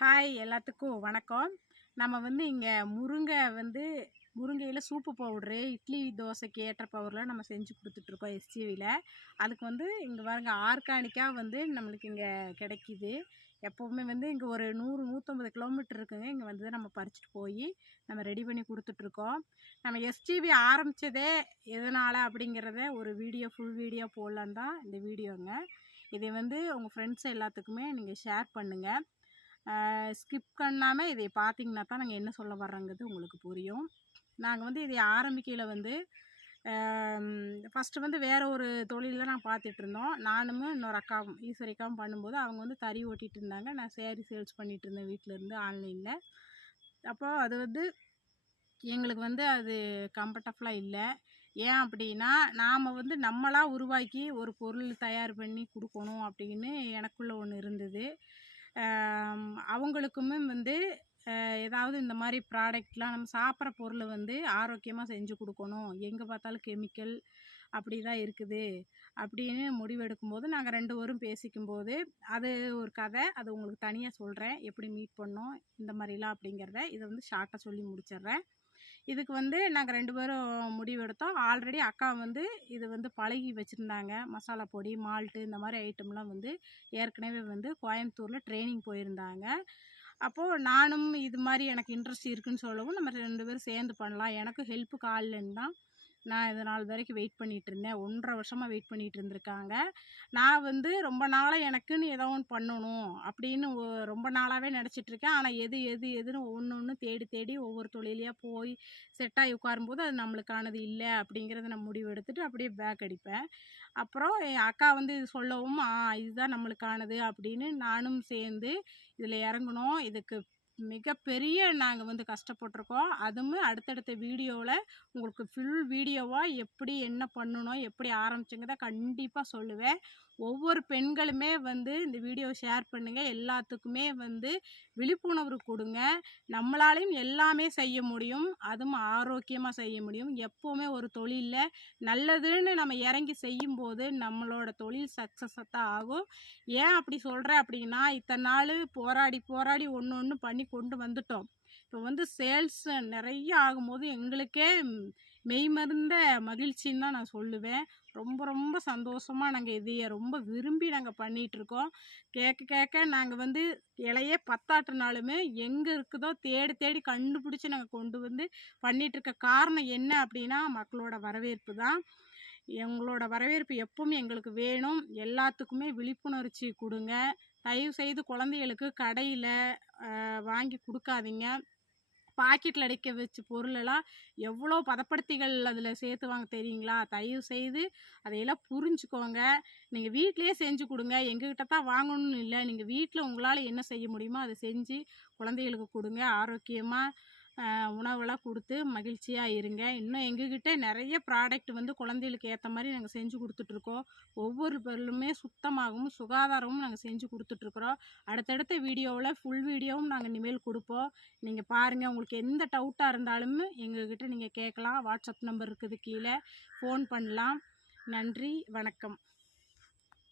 Hi எல்லாத்துக்கும் வணக்கம். நம்ம வந்து இங்கே முருங்கை வந்து முருங்கையில் சூப்பு பவுட்ரு இட்லி தோசைக்கு ஏற்ற பவுடரில் நம்ம செஞ்சு கொடுத்துட்ருக்கோம் எஸ்டிவியில் அதுக்கு வந்து இங்கே பாருங்க ஆர்கானிக்காக வந்து நம்மளுக்கு இங்கே கிடைக்கிது. எப்போவுமே வந்து இங்கே ஒரு நூறு நூற்றம்பது கிலோமீட்டர் இருக்குங்க. இங்கே வந்து நம்ம பறிச்சுட்டு போய் நம்ம ரெடி பண்ணி கொடுத்துட்ருக்கோம். நம்ம எஸ்டிவி ஆரம்பித்ததே எதனால் அப்படிங்கிறத ஒரு வீடியோ ஃபுல் வீடியோ போடலான் தான் இந்த வீடியோங்க இதை வந்து உங்கள் ஃப்ரெண்ட்ஸ் எல்லாத்துக்குமே நீங்கள் ஷேர் பண்ணுங்கள் ஸ்கிப் பண்ணாமல் இதை பார்த்திங்கன்னா தான் நாங்கள் என்ன சொல்ல வர்றோங்கிறது உங்களுக்கு புரியும். நாங்கள் வந்து இதை ஆரம்பிக்கையில் வந்து ஃபஸ்ட்டு வந்து வேறு ஒரு தொழிலில் நான் பார்த்துட்டு இருந்தோம். நானும் இன்னொரு அக்காவும் ஈஸ்வரி அக்காவும் பண்ணும்போது அவங்க வந்து தறி ஓட்டிகிட்டு இருந்தாங்க. நான் சேரீ சேல்ஸ் பண்ணிகிட்டு இருந்தேன் வீட்டிலேருந்து ஆன்லைனில் அப்போ அது வந்து எங்களுக்கு வந்து அது கம்ஃபர்டபுளாக இல்லை. ஏன் அப்படின்னா நாம் வந்து நம்மளாக உருவாக்கி ஒரு பொருள் தயார் பண்ணி கொடுக்கணும் அப்படின்னு எனக்குள்ளே ஒன்று இருந்தது. அவங்களுக்குமே வந்து ஏதாவது இந்த மாதிரி ப்ராடக்ட்லாம் நம்ம சாப்பிட்ற பொருளை வந்து ஆரோக்கியமாக செஞ்சு கொடுக்கணும். எங்கே பார்த்தாலும் கெமிக்கல் அப்படி தான் இருக்குது அப்படின்னு முடிவெடுக்கும்போது நாங்கள் ரெண்டு பேரும் பேசிக்கும்போது அது ஒரு கதை அது உங்களுக்கு தனியாக சொல்கிறேன் எப்படி மீட் பண்ணோம் இந்த மாதிரிலாம் அப்படிங்கிறத இதை வந்து ஷார்ட்டாக சொல்லி முடிச்சிடுறேன். இதுக்கு வந்து நாங்கள் ரெண்டு பேரும் முடிவெடுத்தோம் ஆல்ரெடி அக்கா வந்து இது வந்து பழகி வச்சுருந்தாங்க. மசாலா பொடி மால்ட்டு இந்த மாதிரி ஐட்டம்லாம் வந்து ஏற்கனவே வந்து கோயம்புத்தூரில் ட்ரைனிங் போயிருந்தாங்க. அப்போது நானும் இது மாதிரி எனக்கு இன்ட்ரெஸ்ட் இருக்குதுன்னு சொல்லவும் நம்ம ரெண்டு பேரும் சேர்ந்து பண்ணலாம். எனக்கும் ஹெல்ப்புக்கு ஆள்லன்னு தான் நான் இது நாள் வரைக்கும் வெயிட் பண்ணிகிட்டு இருந்தேன் ஒன்றரை வருஷமாக வெயிட் பண்ணிகிட்டு இருந்திருக்காங்க நான் வந்து ரொம்ப நாளாக எனக்குன்னு ஏதோ ஒன்று பண்ணணும் அப்படின்னு ரொம்ப நாளாகவே நினச்சிட்ருக்கேன் ஆனால் எது எது எதுன்னு ஒன்று ஒன்று தேடி தேடி ஒவ்வொரு தொழிலையாக போய் செட்டாகி உட்காரும்போது அது நம்மளுக்கானது இல்லை அப்படிங்கிறத நான் முடிவு எடுத்துகிட்டு அப்படியே பேக் அடிப்பேன். அப்புறம் என் அக்கா வந்து இது சொல்லவும் ஆ இதுதான் நம்மளுக்கானது அப்படின்னு நானும் சேர்ந்து இதில் இறங்கணும். இதுக்கு மிகப்பெரிய நாங்கள் வந்து கஷ்டப்பட்டிருக்கோம். அதுவும் அடுத்தடுத்த வீடியோவில் உங்களுக்கு ஃபுல் வீடியோவாக எப்படி என்ன பண்ணணும் எப்படி ஆரம்பிச்சுங்கிறத கண்டிப்பாக சொல்லுவேன். ஒவ்வொரு பெண்களுமே வந்து இந்த வீடியோ ஷேர் பண்ணுங்கள் எல்லாத்துக்குமே வந்து விழிப்புணர்வு கொடுங்க. நம்மளாலையும் எல்லாமே செய்ய முடியும். அதுவும் ஆரோக்கியமாக செய்ய முடியும். எப்போவுமே ஒரு தொழிலில் நல்லதுன்னு நம்ம இறங்கி செய்யும்போது நம்மளோட தொழில் சக்ஸஸ் தான் ஆகும். ஏன் அப்படி சொல்கிறேன் அப்படின்னா இத்தனை நாள் போராடி போராடி ஒன்று ஒன்று பண்ணி கொண்டு வந்துட்டோம். இப்போ வந்து சேல்ஸ் நிறைய ஆகும்போது எங்களுக்கே மெய்மருந்த மகிழ்ச்சின்னு தான் நான் சொல்லுவேன். ரொம்ப ரொம்ப சந்தோஷமாக நாங்கள் இதையை ரொம்ப விரும்பி நாங்கள் பண்ணிகிட்ருக்கோம் கேட்க கேட்க நாங்கள் வந்து இலையே பத்தாட்டினாலுமே எங்கே இருக்குதோ தேடி தேடி கண்டுபிடிச்சி நாங்கள் கொண்டு வந்து பண்ணிகிட்ருக்க காரணம் என்ன அப்படின்னா மக்களோட வரவேற்பு தான். எங்களோட வரவேற்பு எப்பவும் எங்களுக்கு வேணும். எல்லாத்துக்குமே விழிப்புணர்ச்சி கொடுங்க. தயவு செய்து குழந்தைகளுக்கு கடையில் வாங்கி கொடுக்காதீங்க. பாக்கெட்டில் அடைக்க வச்ச பொருளெல்லாம் எவ்வளோ பதப்படுத்திகள் அதில் சேர்த்துவாங்க தெரியுங்களா? தயவு செய்து அதையெல்லாம் புரிஞ்சுக்கோங்க. நீங்கள் வீட்லேயே செஞ்சு கொடுங்க. எங்ககிட்ட தான் வாங்கணும்னு இல்லை. நீங்கள் வீட்டில் உங்களால் என்ன செய்ய முடியுமோ அதை செஞ்சு குழந்தைகளுக்கு கொடுங்க. ஆரோக்கியமாக உணவெல்லாம் கொடுத்து மகிழ்ச்சியாக இருங்க. இன்னும் எங்ககிட்ட நிறைய ப்ராடக்ட் வந்து குழந்தைகளுக்கு ஏற்ற மாதிரி நாங்கள் செஞ்சு கொடுத்துட்ருக்கோம். ஒவ்வொரு பொருளுமே சுத்தமாகவும் சுகாதாரமும் நாங்கள் செஞ்சு கொடுத்துட்ருக்குறோம். அடுத்தடுத்த வீடியோவில் ஃபுல் வீடியோவும் நாங்கள் இனிமேல் கொடுப்போம். நீங்கள் பாருங்கள் உங்களுக்கு எந்த டவுட்டாக இருந்தாலும் எங்ககிட்ட நீங்கள் கேட்கலாம். வாட்ஸ்அப் நம்பர் இருக்குது கீழே. ஃபோன் பண்ணலாம். நன்றி வணக்கம்.